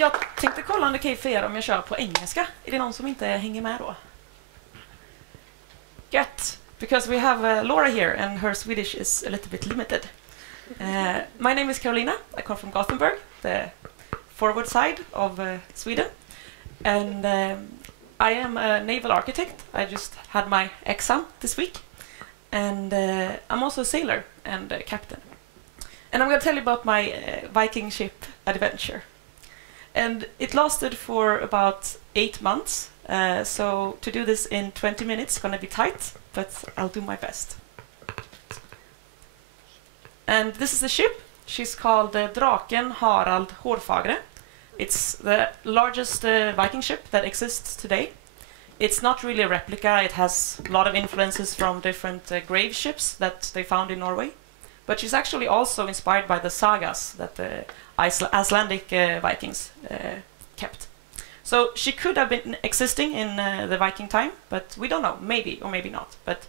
Jag tänkte kolla om det är okej för er om jag kör på engelska. Är det någon som inte hänger med då? Gött. Because we have Laura here and her Swedish is a little bit limited. My name is Karolina. I come from Gothenburg, the forward side of Sweden. And I am a naval architect. I just had my exam this week. And I'm also a sailor and a captain. And I'm going to tell you about my Viking ship adventure. And it lasted for about 8 months. So to do this in 20 minutes is going to be tight, but I'll do my best. And this is the ship. She's called Draken Harald Hårfagre. It's the largest Viking ship that exists today. It's not really a replica. It has a lot of influences from different grave ships that they found in Norway. But she's actually also inspired by the sagas that the Icelandic Vikings kept. So she could have been existing in the Viking time, but we don't know, maybe or maybe not. But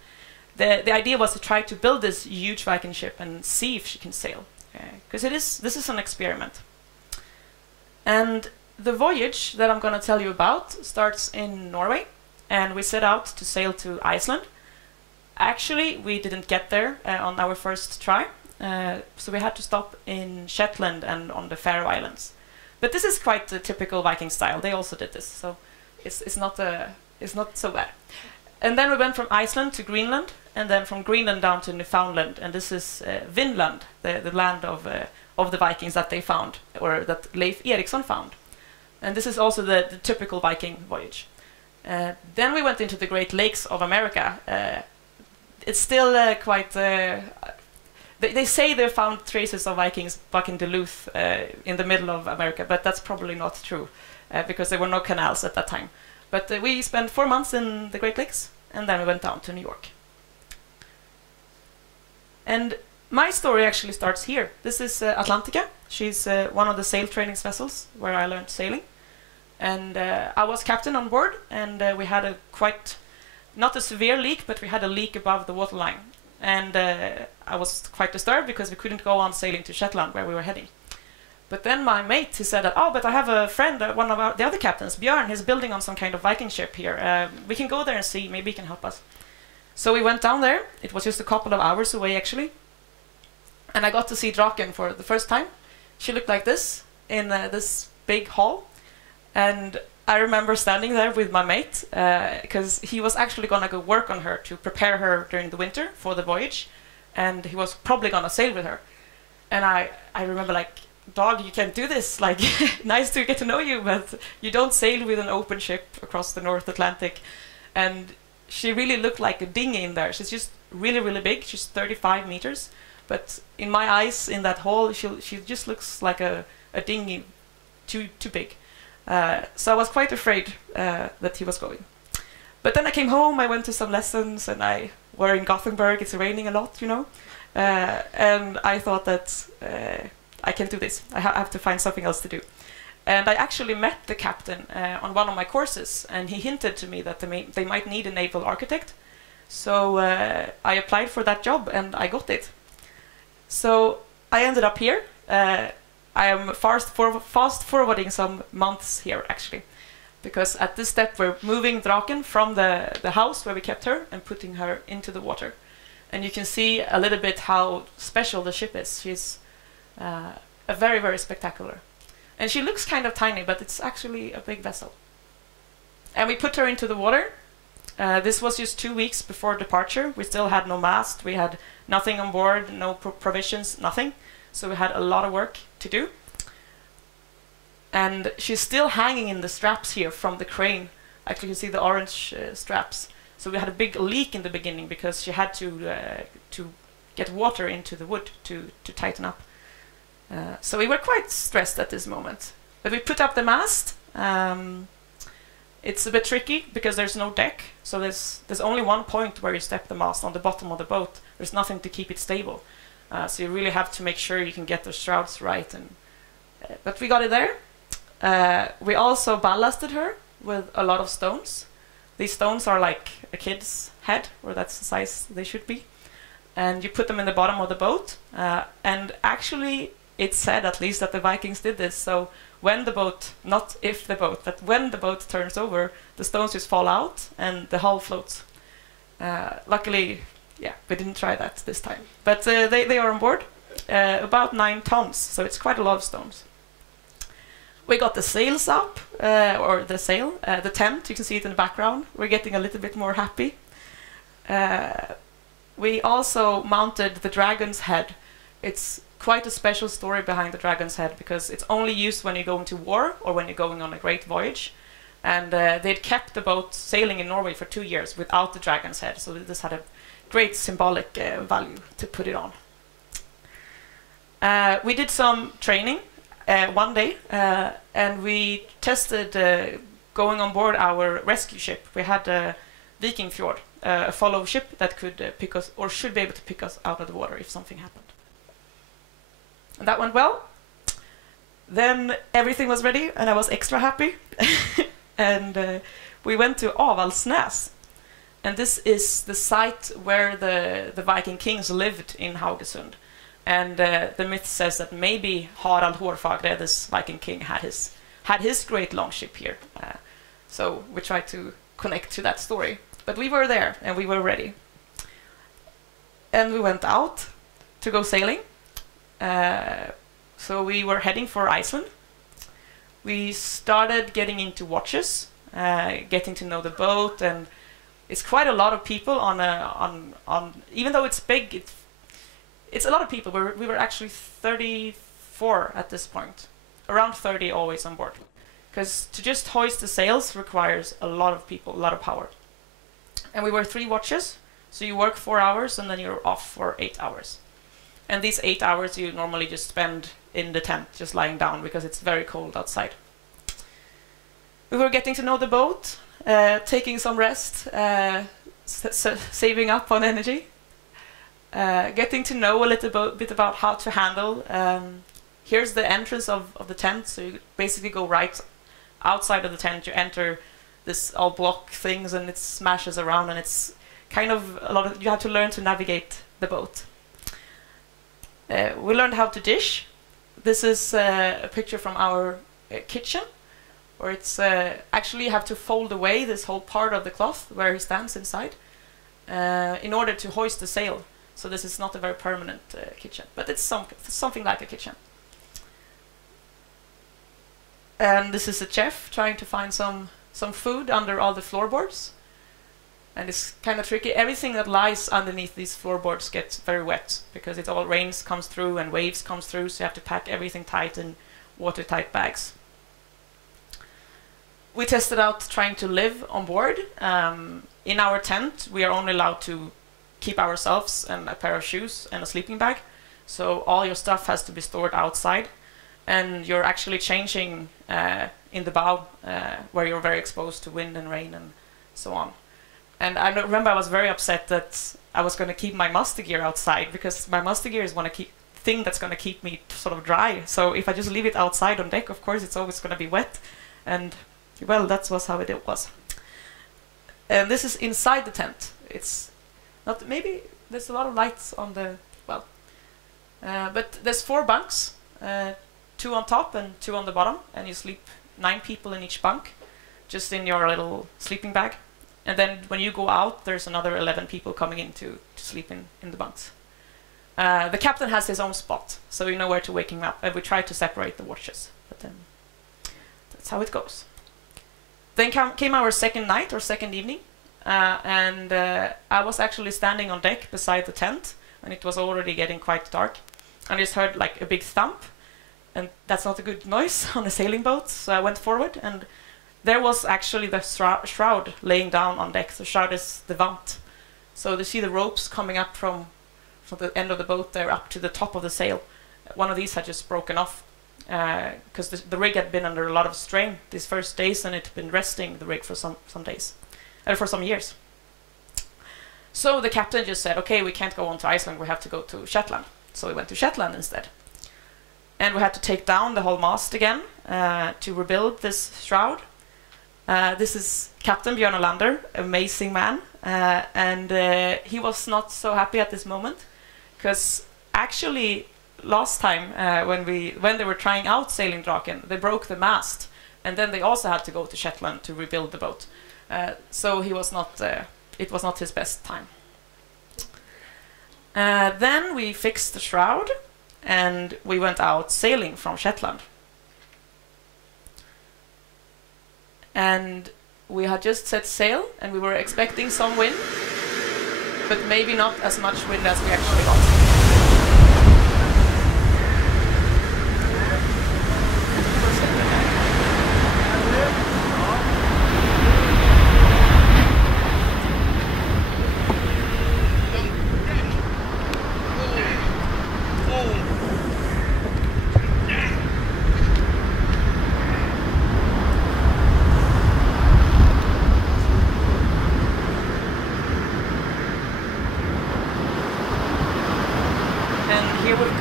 the idea was to try to build this huge Viking ship and see if she can sail, because this is an experiment. And the voyage that I'm going to tell you about starts in Norway, and we set out to sail to Iceland. Actually, we didn't get there on our first try, so we had to stop in Shetland and on the Faroe Islands. But this is quite the typical Viking style. They also did this, so it's not so bad. And then we went from Iceland to Greenland, and then from Greenland down to Newfoundland. And this is Vinland, the land of the Vikings that they found, or that Leif Erikson found. And this is also the typical Viking voyage. Then we went into the Great Lakes of America. It's still quite... They say they found traces of Vikings back in Duluth in the middle of America, but that's probably not true because there were no canals at that time. But we spent 4 months in the Great Lakes, and then we went down to New York. And my story actually starts here. This is Atlantica. She's one of the sail training vessels where I learned sailing. And I was captain on board, and we had a quite, not a severe leak, but we had a leak above the waterline. And I was quite disturbed because we couldn't go on sailing to Shetland where we were heading. But then my mate, he said that, oh, but I have a friend, one of the other captains, Björn, he's building on some kind of Viking ship here. We can go there and see, maybe he can help us. So we went down there. It was just a couple of hours away, actually. And I got to see Draken for the first time. She looked like this in this big hall. And I remember standing there with my mate because he was actually going to go work on her to prepare her during the winter for the voyage. And he was probably going to sail with her. And I remember like, dog, you can't do this. Like, nice to get to know you, but you don't sail with an open ship across the North Atlantic. And she really looked like a dinghy in there. She's just really, really big. She's 35 meters. But in my eyes, in that hall, she just looks like a dinghy, too big. So I was quite afraid that he was going. But then I came home, I went to some lessons, and we're in Gothenburg, it's raining a lot, you know. And I thought that I can't do this. I have to find something else to do. And I actually met the captain on one of my courses, and he hinted to me that they might need a naval architect. So I applied for that job, and I got it. So I ended up here. I am fast forwarding some months here, actually, because at this step we're moving Draken from the house where we kept her and putting her into the water. And you can see a little bit how special the ship is. She's a very, very spectacular. And she looks kind of tiny, but it's actually a big vessel. And we put her into the water. This was just 2 weeks before departure. We still had no mast. We had nothing on board, no provisions, nothing. So we had a lot of work to do. And she's still hanging in the straps here from the crane. Actually, you can see the orange straps. So we had a big leak in the beginning because she had to get water into the wood to tighten up. So we were quite stressed at this moment. But we put up the mast. It's a bit tricky because there's no deck. So there's only one point where you step the mast on the bottom of the boat. There's nothing to keep it stable. So you really have to make sure you can get the shrouds right. But we got it there. We also ballasted her with a lot of stones. These stones are like a kid's head, or that's the size they should be. And you put them in the bottom of the boat. And actually, it's said at least that the Vikings did this. So when the boat, not if the boat, but when the boat turns over, the stones just fall out and the hull floats. Luckily, yeah, we didn't try that this time. But they are on board, about 9 tons, so it's quite a lot of stones. We got the sails up, or the sail, the tent, you can see it in the background. We're getting a little bit more happy. We also mounted the dragon's head. It's quite a special story behind the dragon's head because it's only used when you go into war or when you're going on a great voyage. And they'd kept the boat sailing in Norway for 2 years without the dragon's head, so this had a great symbolic value to put it on. We did some training one day, and we tested going on board our rescue ship. We had a Viking Fjord, a follow ship that could pick us, or should be able to pick us out of the water if something happened. And that went well. Then everything was ready, and I was extra happy. And we went to Avaldsnäs. And this is the site where the Viking kings lived in Haugesund. And the myth says that maybe Harald Hårfagre, this Viking king, had his great longship here. So we tried to connect to that story. But we were there, and we were ready. And we went out to go sailing. So we were heading for Iceland. We started getting into watches, getting to know the boat, and it's quite a lot of people on even though it's big, it's a lot of people. We were actually 34 at this point, around 30 always on board, because to just hoist the sails requires a lot of people, a lot of power. And we were 3 watches, so you work 4 hours and then you're off for 8 hours. And these 8 hours you normally just spend in the tent, just lying down, because it's very cold outside. We were getting to know the boat, taking some rest, saving up on energy, getting to know a little bit about how to handle. Here's the entrance of the tent, so you basically go right outside of the tent, you enter this all block things and it smashes around, and it's kind of you have to learn to navigate the boat. We learned how to dish. This is a picture from our kitchen, where it's actually you have to fold away this whole part of the cloth where he stands inside in order to hoist the sail. So this is not a very permanent kitchen, but it's something like a kitchen. And this is a chef trying to find some food under all the floorboards. And it's kind of tricky. Everything that lies underneath these floorboards gets very wet because it all rains comes through and waves comes through, so you have to pack everything tight in watertight bags. We tested out trying to live on board. In our tent, we are only allowed to keep ourselves and a pair of shoes and a sleeping bag. So all your stuff has to be stored outside. And you're actually changing in the bow, where you're very exposed to wind and rain and so on. And I remember I was very upset that I was going to keep my master gear outside, because my master gear is one thing that's going to keep me sort of dry. So if I just leave it outside on deck, of course, it's always going to be wet. And well, that was how it was. And this is inside the tent. It's not, maybe there's a lot of lights on the, well, but there's 4 bunks, 2 on top and 2 on the bottom, and you sleep 9 people in each bunk, just in your little sleeping bag. And then when you go out, there's another 11 people coming in to sleep in the bunks. The captain has his own spot, so you know where to wake him up, and we try to separate the watches. But that's how it goes. Then came our second night, or second evening, and I was actually standing on deck beside the tent, and it was already getting quite dark. And I just heard like a big thump, and that's not a good noise on a sailing boat, so I went forward, and there was actually the shroud laying down on deck. The shroud is the vant. So you see the ropes coming up from the end of the boat there up to the top of the sail. One of these had just broken off because the rig had been under a lot of strain these first days, and it had been resting the rig for some days, for some years. So the captain just said, okay, we can't go on to Iceland, we have to go to Shetland. So we went to Shetland instead. And we had to take down the whole mast again to rebuild this shroud. This is Captain Björn Olander, amazing man, and he was not so happy at this moment, because actually last time when they were trying out sailing Draken, they broke the mast, and then they also had to go to Shetland to rebuild the boat. So he was not. It was not his best time. Then we fixed the shroud, and we went out sailing from Shetland. And we had just set sail, and we were expecting some wind, but maybe not as much wind as we actually got.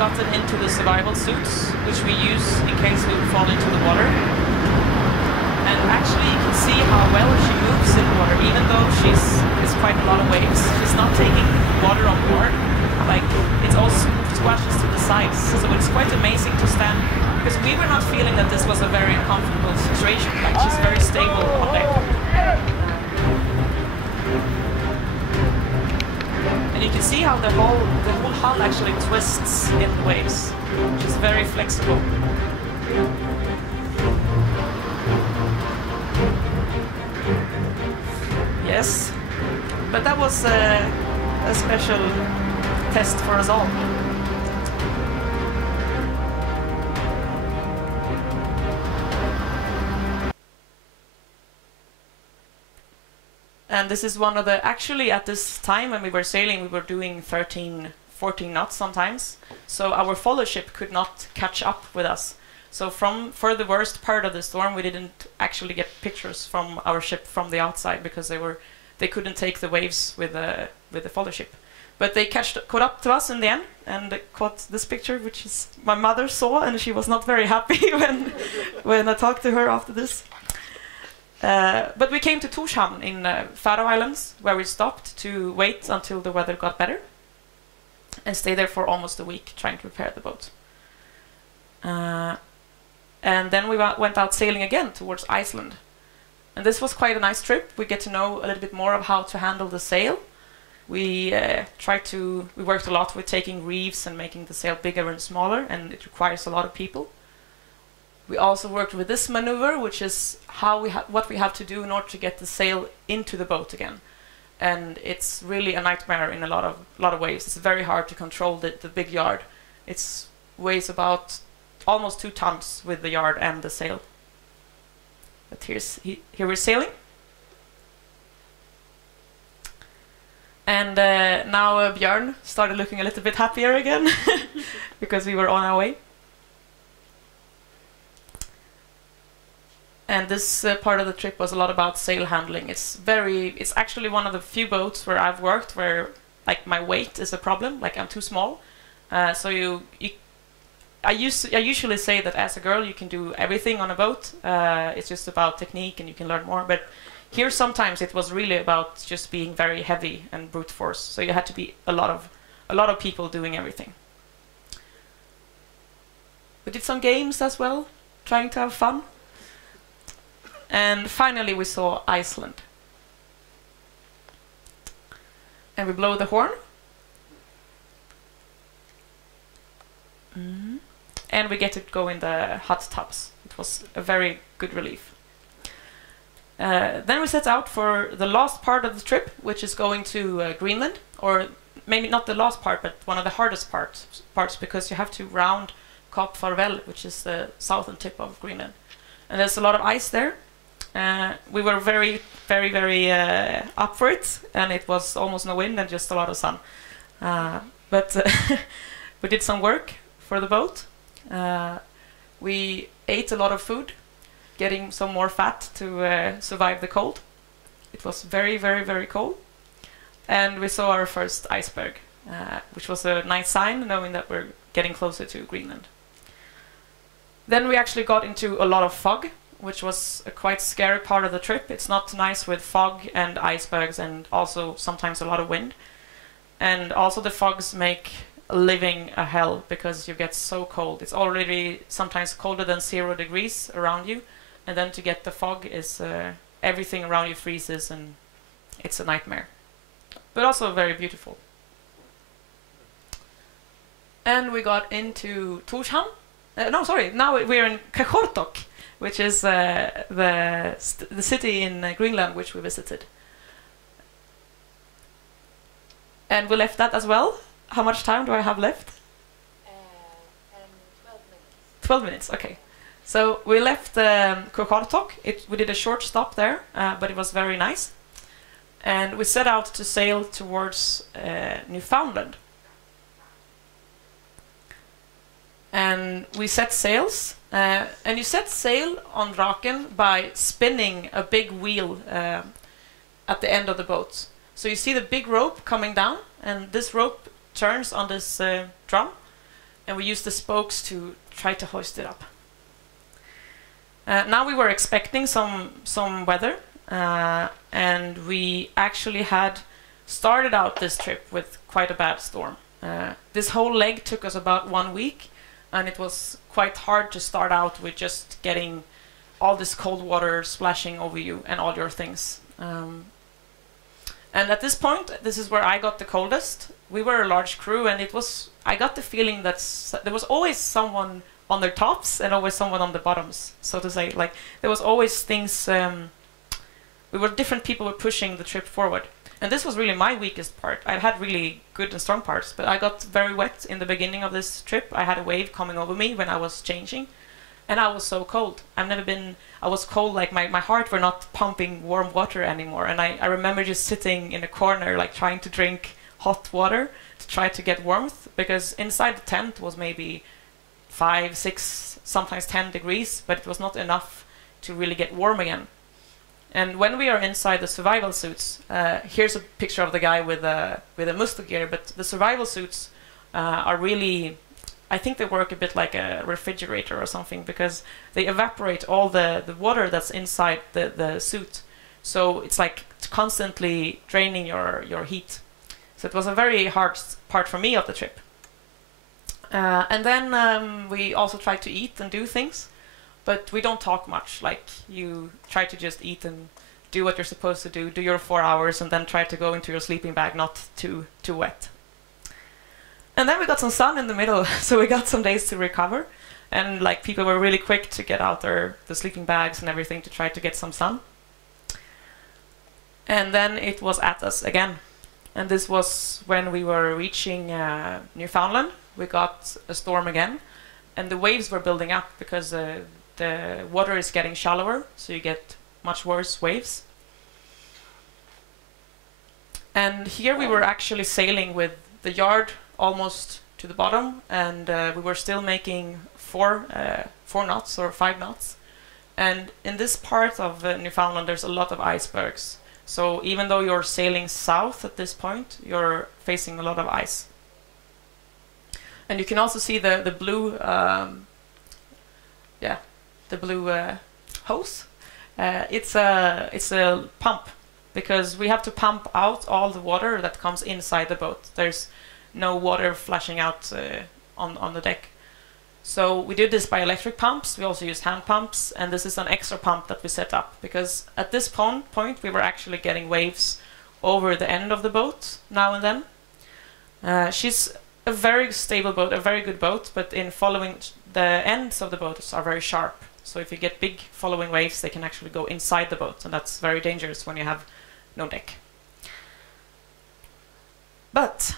Gotten into the survival suits, which we use in case we fall into the water. And actually you can see how well she moves in the water, even though it's quite a lot of waves. She's not taking water on board. Like, it's all squashes to the sides. So it's quite amazing to stand, because we were not feeling that this was a very uncomfortable situation. Like, she's very stable on deck. And you can see how the whole hull actually twists in the waves, which is very flexible. Yes, but that was a special test for us all. And this is one of the, actually at this time when we were sailing, we were doing 13, 14 knots sometimes. So our fellowship could not catch up with us. So for the worst part of the storm, we didn't actually get pictures from our ship from the outside, because they couldn't take the waves with the fellowship. But they caught up to us in the end, and caught this picture, which is my mother saw, and she was not very happy when I talked to her after this. But we came to Torshavn in Faroe Islands, where we stopped to wait until the weather got better, and stay there for almost a week trying to repair the boat. And then we went out sailing again towards Iceland. And this was quite a nice trip. We get to know a little bit more of how to handle the sail. We worked a lot with taking reefs and making the sail bigger and smaller, and it requires a lot of people. We also worked with this maneuver, which is what we have to do in order to get the sail into the boat again. And it's really a nightmare in a lot of ways. It's very hard to control the big yard. It weighs about almost 2 tons with the yard and the sail. But here we're sailing. And now Björn started looking a little bit happier again, because we were on our way. And this part of the trip was a lot about sail handling. It's actually one of the few boats where I've worked where, like, my weight is a problem. Like, I'm too small. I usually say that as a girl you can do everything on a boat. It's just about technique and you can learn more. But here sometimes it was really about just being very heavy and brute force. So you had to be a lot of people doing everything. We did some games as well, trying to have fun. And finally we saw Iceland. And we blow the horn. And we get to go in the hot tubs. It was a very good relief. Then we set out for the last part of the trip, which is going to Greenland. Or maybe not the last part, but one of the hardest parts, because you have to round Cape Farvel, which is the southern tip of Greenland. And there's a lot of ice there. We were very, very, very up for it, and it was almost no wind and just a lot of sun. But we did some work for the boat. We ate a lot of food, getting some more fat to survive the cold. It was very, very, very cold. And we saw our first iceberg, which was a nice sign, knowing that we're getting closer to Greenland. Then we actually got into a lot of fog, which was a quite scary part of the trip. It's not nice with fog and icebergs, and also sometimes a lot of wind. And also the fogs make living a hell because you get so cold. It's already sometimes colder than 0 degrees around you, and then to get the fog is everything around you freezes, and it's a nightmare. But also very beautiful. And we got into Torshavn. No, sorry. Now we're in Qaqortoq, which is the city in Greenland which we visited. And we left that as well. How much time do I have left? 12 minutes. 12 minutes, okay. So we left Qaqortoq. We did a short stop there, but it was very nice. And we set out to sail towards Newfoundland. And we set sails. And you set sail on Draken by spinning a big wheel at the end of the boat. So you see the big rope coming down, and this rope turns on this drum, and we use the spokes to try to hoist it up. Now we were expecting some weather, and we actually had started out this trip with quite a bad storm. This whole leg took us about 1 week, and it was quite hard to start out with just getting all this cold water splashing over you and all your things. And at this point, this is where I got the coldest. We were a large crew, and I got the feeling that there was always someone on their tops and always someone on the bottoms, so to say. Like, there was always things, different people were pushing the trip forward. And this was really my weakest part. I had really good and strong parts, but I got very wet in the beginning of this trip. I had a wave coming over me when I was changing, and I was so cold. I was cold, like my heart were not pumping warm water anymore. And I remember just sitting in a corner, like trying to drink hot water to try to get warmth, because inside the tent was maybe 5, 6, sometimes 10 degrees, but it was not enough to really get warm again. And when we are inside the survival suits, here's a picture of the guy with a musto gear, but the survival suits are really, I think they work a bit like a refrigerator or something, because they evaporate all the water that's inside the suit. So it's like constantly draining your heat. So it was a very hard part for me of the trip. And then we also tried to eat and do things, but we don't talk much. Like, you try to just eat and do what you're supposed to do your 4 hours, and then try to go into your sleeping bag, not too wet. And then we got some sun in the middle, so we got some days to recover. And like, people were really quick to get out the sleeping bags and everything to try to get some sun. And then it was at us again. And this was when we were reaching Newfoundland. We got a storm again, and the waves were building up because the water is getting shallower, so you get much worse waves. And here we were actually sailing with the yard almost to the bottom, and we were still making 4 knots or 5 knots. And in this part of Newfoundland, there's a lot of icebergs. So even though you're sailing south at this point, you're facing a lot of ice. And you can also see the blue, the blue hose. It's a pump, because we have to pump out all the water that comes inside the boat. There's no water flashing out on the deck. So we did this by electric pumps. We also used hand pumps, and this is an extra pump that we set up, because at this point we were actually getting waves over the end of the boat now and then. She's a very stable boat, a very good boat, but in following, the ends of the boats are very sharp. So if you get big following waves, they can actually go inside the boat, and that's very dangerous when you have no deck. But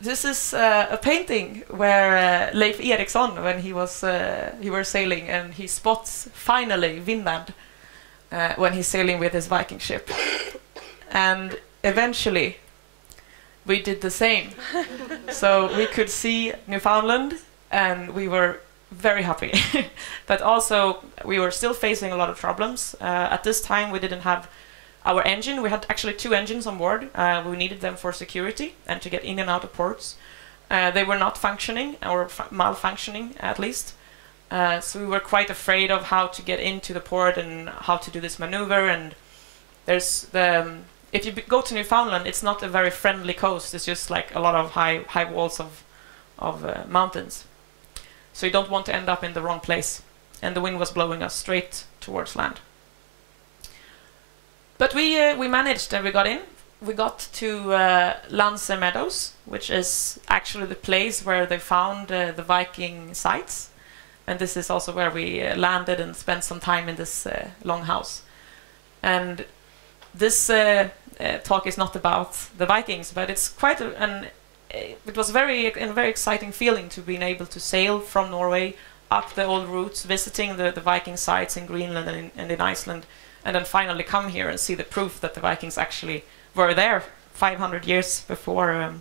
this is a painting where Leif Eriksson, when he were sailing, and he spots finally Vinland when he's sailing with his Viking ship. And eventually we did the same. So we could see Newfoundland, and we were very happy. But also we were still facing a lot of problems. At this time we didn't have our engine. We had actually 2 engines on board. We needed them for security and to get in and out of ports. They were not functioning, or malfunctioning at least. So we were quite afraid of how to get into the port and how to do this maneuver. And there's if you go to Newfoundland, it's not a very friendly coast. It's just like a lot of high walls of of mountains. So you don't want to end up in the wrong place. And the wind was blowing us straight towards land. But we managed and we got in. We got to Lance Meadows, which is actually the place where they found the Viking sites. And this is also where we landed and spent some time in this longhouse. And this talk is not about the Vikings, but it's quite it was a very exciting feeling to being able to sail from Norway up the old routes, visiting the Viking sites in Greenland and in Iceland, and then finally come here and see the proof that the Vikings actually were there 500 years before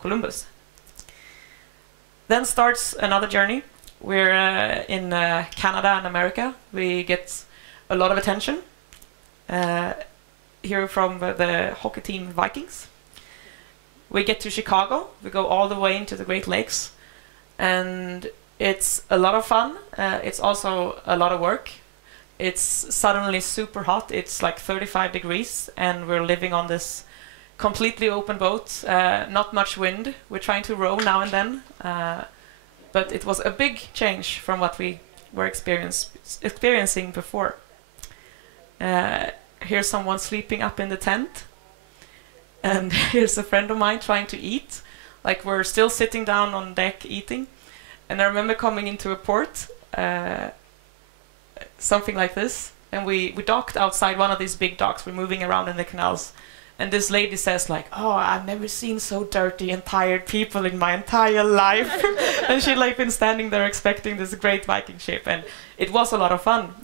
Columbus. Then starts another journey. We're in Canada and America. We get a lot of attention here from the hockey team Vikings. We get to Chicago. We go all the way into the Great Lakes. And it's a lot of fun. It's also a lot of work. It's suddenly super hot. It's like 35 degrees, and we're living on this completely open boat. Not much wind. We're trying to row now and then. But it was a big change from what we were experiencing before. Here's someone sleeping up in the tent. And here's a friend of mine trying to eat. Like, we're still sitting down on deck eating. And I remember coming into a port, something like this. And we docked outside one of these big docks. We're moving around in the canals. And this lady says, like, "Oh, I've never seen so dirty and tired people in my entire life." And she'd like been standing there expecting this great Viking ship. And it was a lot of fun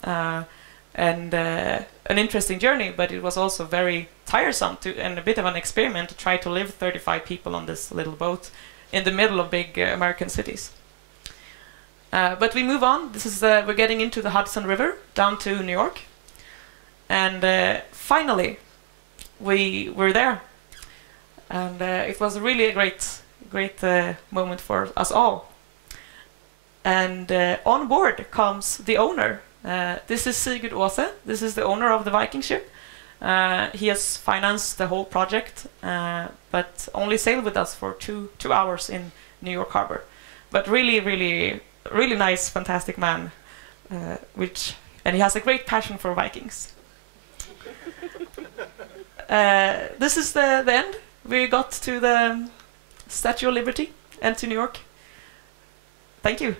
and an interesting journey, but it was also very tiresome and a bit of an experiment to try to live 35 people on this little boat in the middle of big American cities. But we move on. This is we're getting into the Hudson River down to New York. And finally, we were there, and it was really a great moment for us all. And on board comes the owner. This is Sigurd Åse. This is the owner of the Viking ship. He has financed the whole project, but only sailed with us for two hours in New York Harbor. But really nice, fantastic man, and he has a great passion for Vikings. This is the end. We got to the Statue of Liberty and to New York. Thank you.